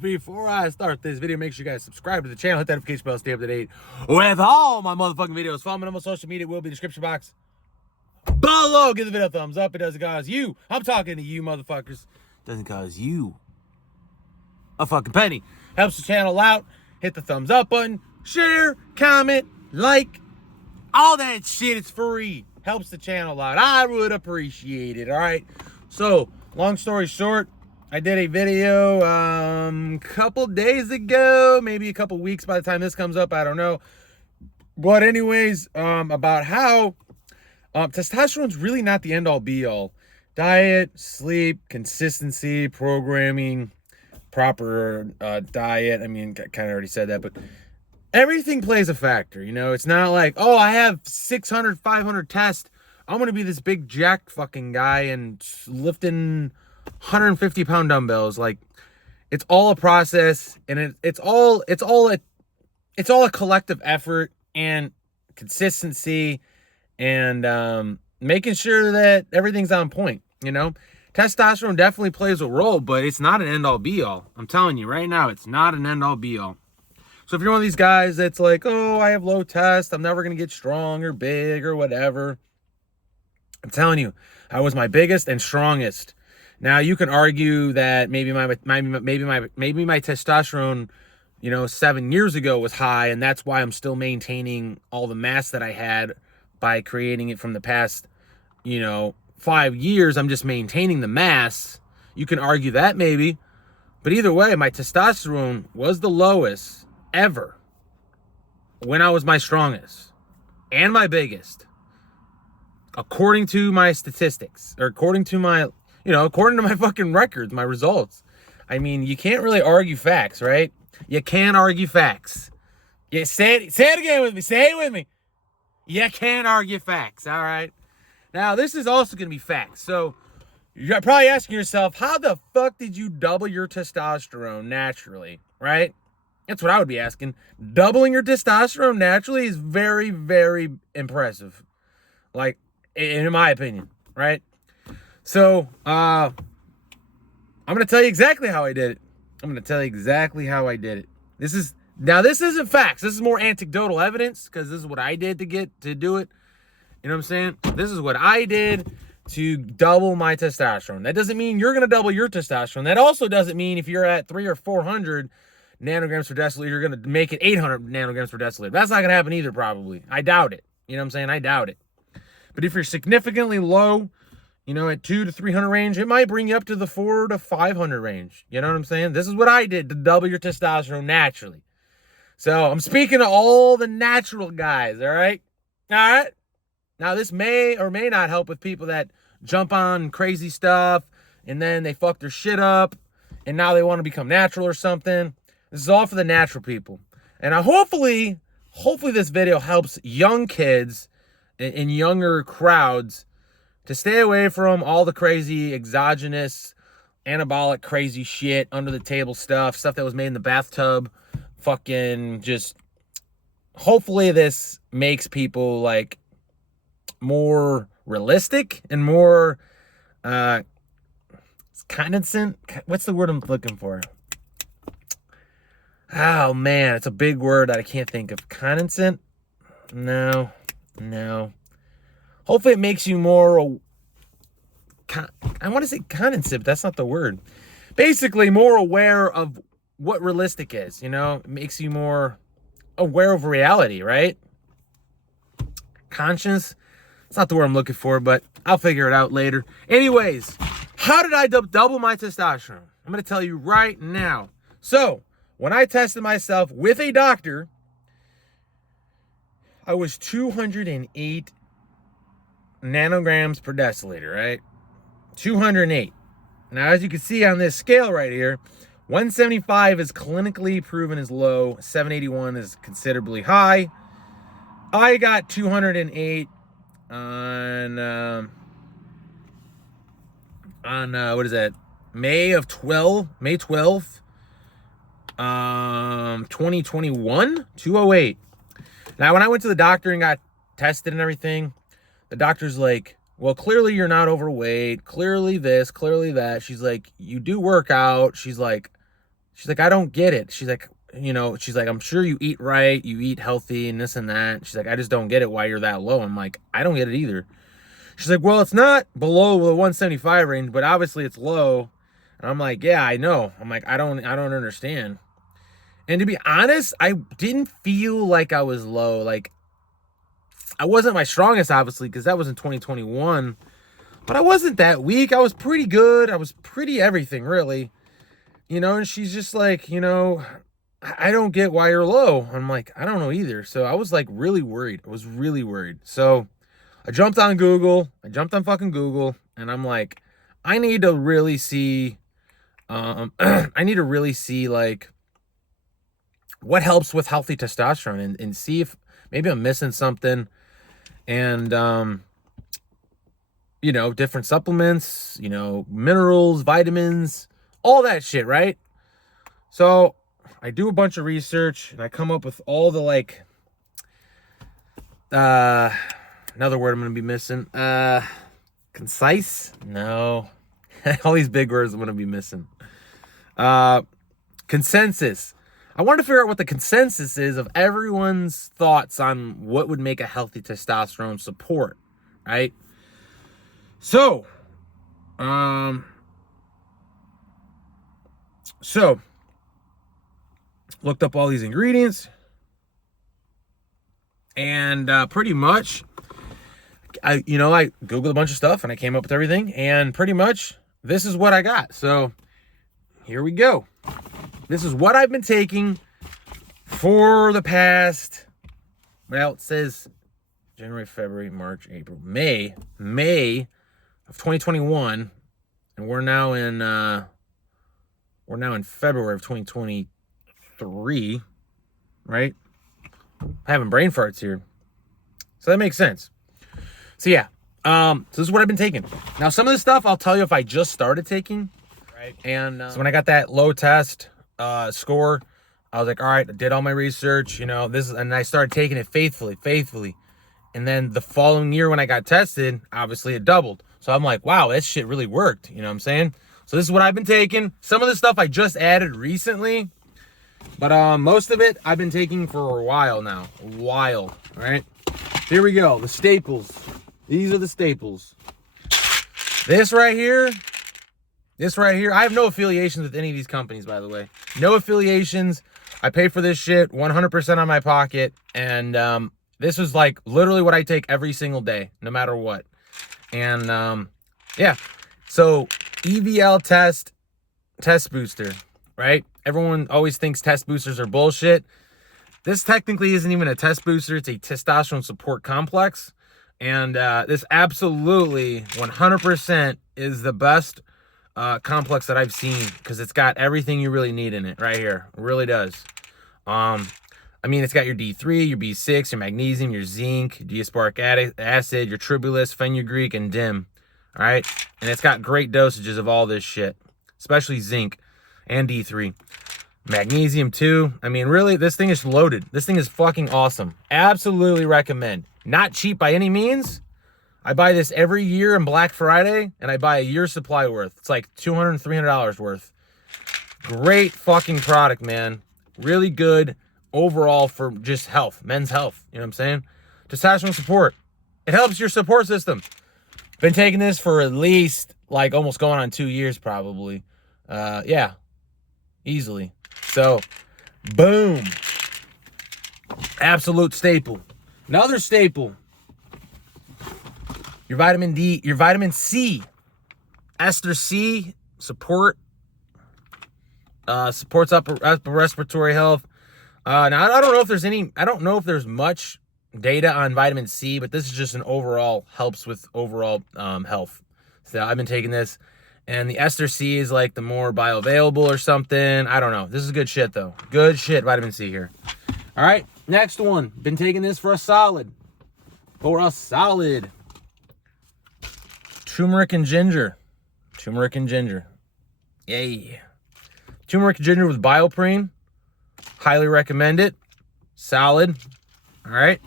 Before I start this video, make sure you guys subscribe to the channel, hit that notification bell, stay up to date with all my motherfucking videos. Follow me on my social media, will be in the description box below. Give the video a thumbs up. It doesn't cause you, I'm talking to you motherfuckers, doesn't cause you a fucking penny. Helps the channel out. Hit the thumbs up button, share, comment, like, all that shit. It's free. Helps the channel out. I would appreciate it. All right. So, long story short, I did a video couple days ago, maybe a couple weeks by the time this comes up, I don't know. But anyways, about how testosterone's really not the end-all be-all. Diet, sleep, consistency, programming, proper diet. I mean, kind of already said that, but everything plays a factor, you know? It's not like, oh, I have 600, 500 tests. I'm going to be this big jack fucking guy and lifting 150-pound dumbbells. Like, it's all a process, and it's all a collective effort and consistency and making sure that everything's on point, you know? Testosterone definitely plays a role, but it's not an end-all be-all. I'm telling you right now, it's not an end-all be-all. So if you're one of these guys that's like, oh, I have low test, I'm never going to get strong or big or whatever, I'm telling you, I was my biggest and strongest. Now you can argue that maybe my testosterone, you know, 7 years ago was high, and that's why I'm still maintaining all the mass that I had by creating it from the past, you know, 5 years. I'm just maintaining the mass. You can argue that maybe, but either way, my testosterone was the lowest ever when I was my strongest and my biggest, according to my statistics, or according to my, you know, according to my fucking records, my results. I mean, you can't really argue facts, right? You can't argue facts. Yeah, say it again with me. Say it with me. You can't argue facts, all right? Now, this is also going to be facts. So, you're probably asking yourself, how the fuck did you double your testosterone naturally, right? That's what I would be asking. Doubling your testosterone naturally is very, very impressive. Like, in my opinion, right? So, I'm going to tell you exactly how I did it. This isn't facts. This is more anecdotal evidence, because this is what I did to do it. You know what I'm saying? This is what I did to double my testosterone. That doesn't mean you're going to double your testosterone. That also doesn't mean if you're at 300 or 400 nanograms per deciliter, you're going to make it 800 nanograms per deciliter. That's not going to happen either, probably. I doubt it. You know what I'm saying? I doubt it. But if you're significantly low, you know, at 200 to 300 range, it might bring you up to the 400 to 500 range. You know what I'm saying? This is what I did to double your testosterone naturally. So I'm speaking to all the natural guys, all right? All right? Now, this may or may not help with people that jump on crazy stuff and then they fuck their shit up and now they want to become natural or something. This is all for the natural people. And hopefully this video helps young kids and younger crowds to stay away from all the crazy exogenous, anabolic, crazy shit, under the table stuff that was made in the bathtub. Fucking just, hopefully this makes people like more realistic and more condescending. What's the word I'm looking for? Oh man, it's a big word that I can't think of. Condescending? No. Hopefully it makes you more, I want to say condescending, but that's not the word. Basically more aware of what realistic is, you know? It makes you more aware of reality, right? Conscious? It's not the word I'm looking for, but I'll figure it out later. Anyways, how did I double my testosterone? I'm going to tell you right now. So, when I tested myself with a doctor, I was 208 nanograms per deciliter, right? 208. Now, as you can see on this scale right here, 175 is clinically proven as low, 781 is considerably high. I got 208 on what is that? May 12th, 2021, 208. Now, when I went to the doctor and got tested and everything, the doctor's like, well, clearly you're not overweight. Clearly this, clearly that. She's like, you do work out. She's like, I don't get it. She's like, I'm sure you eat right, you eat healthy and this and that. She's like, I just don't get it why you're that low. I'm like, I don't get it either. She's like, well, it's not below the 175 range, but obviously it's low. And I'm like, yeah, I know. I'm like, I don't understand. And to be honest, I didn't feel like I was low. Like, I wasn't my strongest, obviously, because that was in 2021. But I wasn't that weak. I was pretty good. I was pretty everything, really. And she's just like, I don't get why you're low. I'm like, I don't know either. So I was like really worried. I was really worried. So I jumped on Google. I jumped on fucking Google. And I'm like, I need to really see, like what helps with healthy testosterone and see if maybe I'm missing something. And, different supplements, minerals, vitamins, all that shit, right? So I do a bunch of research and I come up with all the like, another word I'm going to be missing, concise? No, all these big words I'm going to be missing. Consensus. I wanted to figure out what the consensus is of everyone's thoughts on what would make a healthy testosterone support, right? So, looked up all these ingredients, and pretty much, I Googled a bunch of stuff, and I came up with everything, and pretty much, this is what I got. So, here we go. This is what I've been taking for the past, well, it says January, February, March, April, May of 2021, and we're now in February of 2023, right? I'm having brain farts here. So that makes sense. So yeah, so this is what I've been taking. Now, some of this stuff I'll tell you if I just started taking, right? And so when I got that low test score, I was like, all right, I did all my research, and I started taking it faithfully. And then the following year when I got tested, obviously it doubled. So I'm like, wow, that shit really worked. You know what I'm saying? So this is what I've been taking. Some of the stuff I just added recently, but most of it I've been taking for a while now. All right? Here we go. The staples. These are the staples. This right here. I have no affiliations with any of these companies, by the way. No affiliations. I pay for this shit 100% on my pocket. And this is like literally what I take every single day, no matter what. And yeah. So EVL test booster, right? Everyone always thinks test boosters are bullshit. This technically isn't even a test booster. It's a testosterone support complex. And this absolutely 100% is the best complex that I've seen, because it's got everything you really need in it right here. It really does. It's got your D3, your B6, your magnesium, your zinc, diasporic acid, your tribulus, fenugreek, and DIM. All right? And it's got great dosages of all this shit, especially zinc and D3. Magnesium, too. Really, this thing is loaded. This thing is fucking awesome. Absolutely recommend. Not cheap by any means. I buy this every year on Black Friday, and I buy a year's supply worth. It's like $200, $300 worth. Great fucking product, man. Really good overall for just health, men's health. You know what I'm saying? Testosterone support. It helps your support system. Been taking this for at least like almost going on 2 years probably. Yeah, easily. So, boom. Absolute staple. Another staple. Your vitamin D, your vitamin C. Ester C supports upper respiratory health. Now I don't know if there's much data on vitamin C, but this is just an overall helps with overall health. So I've been taking this, and the Ester C is like the more bioavailable or something. I don't know. This is good shit though. Good shit, vitamin C here. All right, next one. Been taking this for a solid. Turmeric and ginger. Yay. Turmeric and ginger with bioprene. Highly recommend it. Solid. All right.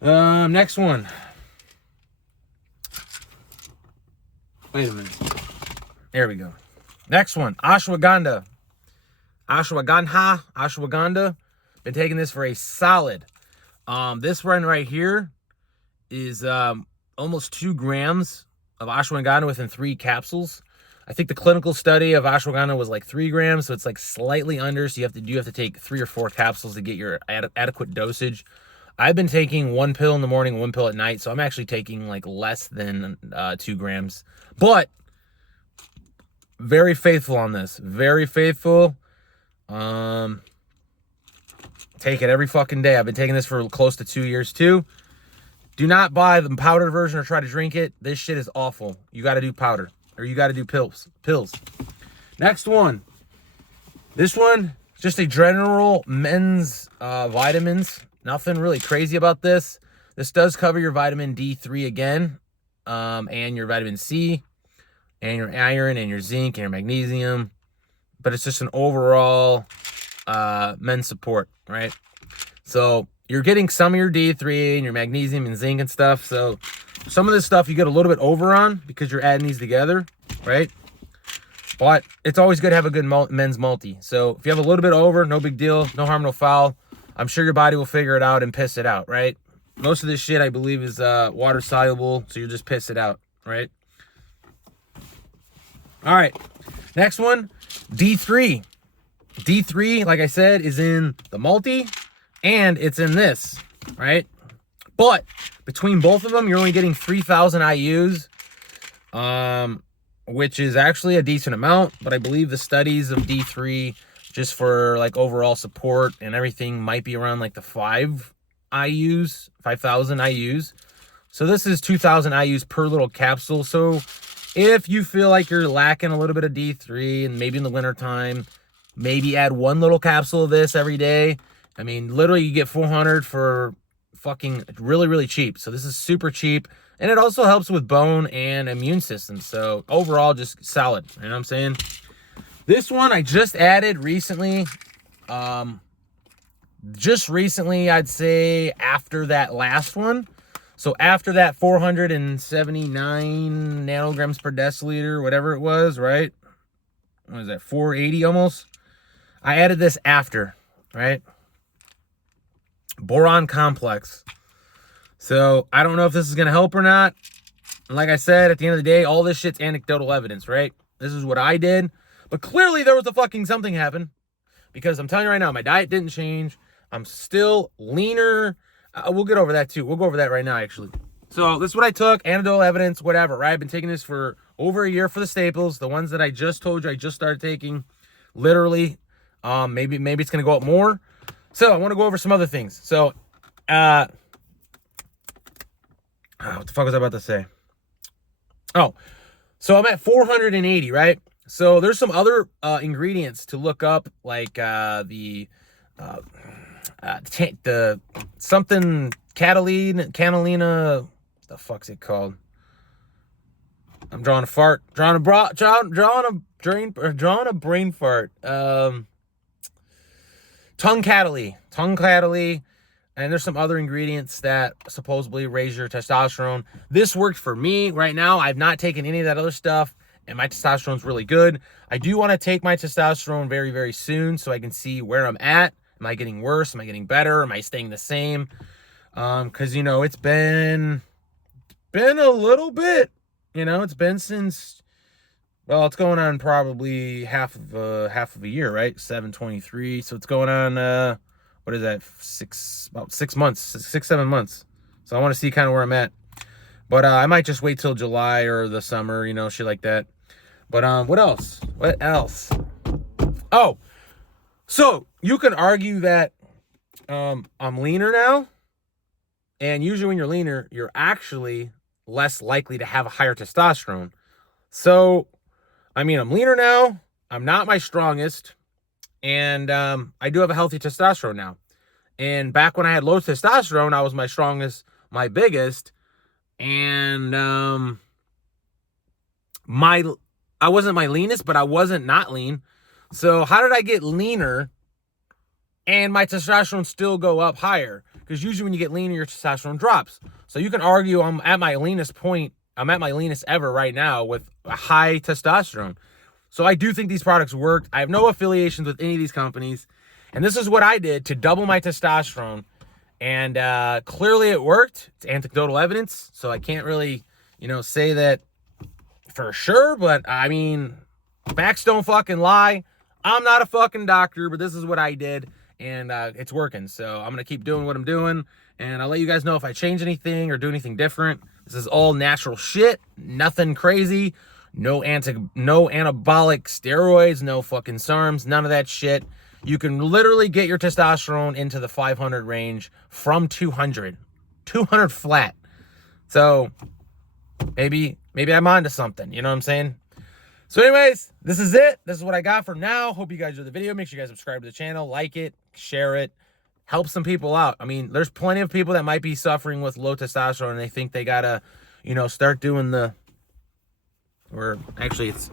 Next one. Wait a minute. There we go. Next one, ashwagandha. Ashwagandha. Been taking this for a solid. This one right here is almost 2 grams of ashwagandha within 3 capsules. I think the clinical study of ashwagandha was like 3 grams, so it's like slightly under. So you have to take 3 or 4 capsules to get your adequate dosage. I've been taking 1 pill in the morning, 1 pill at night, so I'm actually taking like less than 2 grams. But very faithful on this. Very faithful. Take it every fucking day. I've been taking this for close to 2 years too. Do not buy the powdered version or try to drink it. This shit is awful. You got to do powder. Or you got to do pills. Next one. This one, just a general men's vitamins. Nothing really crazy about this. This does cover your vitamin D3 again, and your vitamin C, and your iron, and your zinc, and your magnesium. But it's just an overall men's support, right? So you're getting some of your D3 and your magnesium and zinc and stuff. So some of this stuff you get a little bit over on because you're adding these together, right? But it's always good to have a good men's multi. So if you have a little bit over, no big deal, no harm, no foul. I'm sure your body will figure it out and piss it out, right? Most of this shit, I believe, is water soluble, so you just piss it out, right? All right, next one, D3. D3, like I said, is in the multi, and it's in this, right? But between both of them, you're only getting 3,000 IUs, which is actually a decent amount. But I believe the studies of D3, just for like overall support and everything, might be around like the 5,000 IUs. So this is 2,000 IUs per little capsule. So if you feel like you're lacking a little bit of D3, and maybe in the wintertime, maybe add 1 little capsule of this every day. I mean, literally you get 400 for fucking really, really cheap. So this is super cheap. And it also helps with bone and immune system. So overall, just solid. You know what I'm saying? This one I just added recently. Just recently, I'd say after that last one. So after that 479 nanograms per deciliter, whatever it was, right? What is that, 480 almost? I added this after, right? Boron complex. So I don't know if this is going to help or not. And like I said, at the end of the day, all this shit's anecdotal evidence, right? This is what I did. But clearly there was a fucking something happened. Because I'm telling you right now, my diet didn't change. I'm still leaner. We'll get over that too. We'll go over that right now, actually. So this is what I took. Anecdotal evidence, whatever, right? I've been taking this for over a year for the staples. The ones that I just told you I just started taking. Literally. Maybe it's going to go up more. So I want to go over some other things. So, what the fuck was I about to say? Oh, so I'm at 480, right? So there's some other ingredients to look up, like the something Catalina. The fuck's it called? I'm drawing a fart. Drawing a brain fart. Tongue cataly, and there's some other ingredients that supposedly raise your testosterone. This worked for me. Right now, I've not taken any of that other stuff, and my testosterone's really good. I do want to take my testosterone very, very soon so I can see where I'm at. Am I getting worse? Am I getting better? Am I staying the same? Because, you know, it's been a little bit. You know, it's been since... Well, it's going on probably half of a year, right? 7/23. So it's going on, what is that? About 6 months, 7 months. So I want to see kind of where I'm at. But I might just wait till July or the summer, you know, shit like that. But what else? Oh, so you can argue that I'm leaner now. And usually when you're leaner, you're actually less likely to have a higher testosterone. So... I mean, I'm leaner now. I'm not my strongest. And I do have a healthy testosterone now. And back when I had low testosterone, I was my strongest, my biggest. And I wasn't my leanest, but I wasn't not lean. So how did I get leaner and my testosterone still go up higher? Because usually when you get leaner, your testosterone drops. So you can argue I'm at my leanest point. I'm at my leanest ever right now with high testosterone. So I do think these products worked. I have no affiliations with any of these companies. And this is what I did to double my testosterone. And clearly it worked. It's anecdotal evidence. So I can't really, say that for sure. But I mean, facts don't fucking lie. I'm not a fucking doctor, but this is what I did. And it's working. So I'm going to keep doing what I'm doing. And I'll let you guys know if I change anything or do anything different. This is all natural shit. Nothing crazy. No anabolic steroids. No fucking SARMs. None of that shit. You can literally get your testosterone into the 500 range from 200. 200 flat. So maybe I'm onto something. You know what I'm saying? So anyways, this is it. This is what I got for now. Hope you guys enjoyed the video. Make sure you guys subscribe to the channel, like it, share it, help some people out. I mean, there's plenty of people that might be suffering with low testosterone and they think they gotta, start doing or actually it's,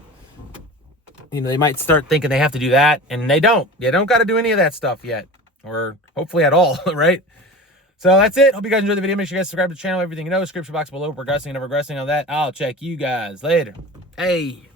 they might start thinking they have to do that and they don't. You don't got to do any of that stuff yet, or hopefully at all, right? So that's it. Hope you guys enjoyed the video. Make sure you guys subscribe to the channel. Everything description box below. Progressing and never regressing on that. I'll check you guys later. Hey.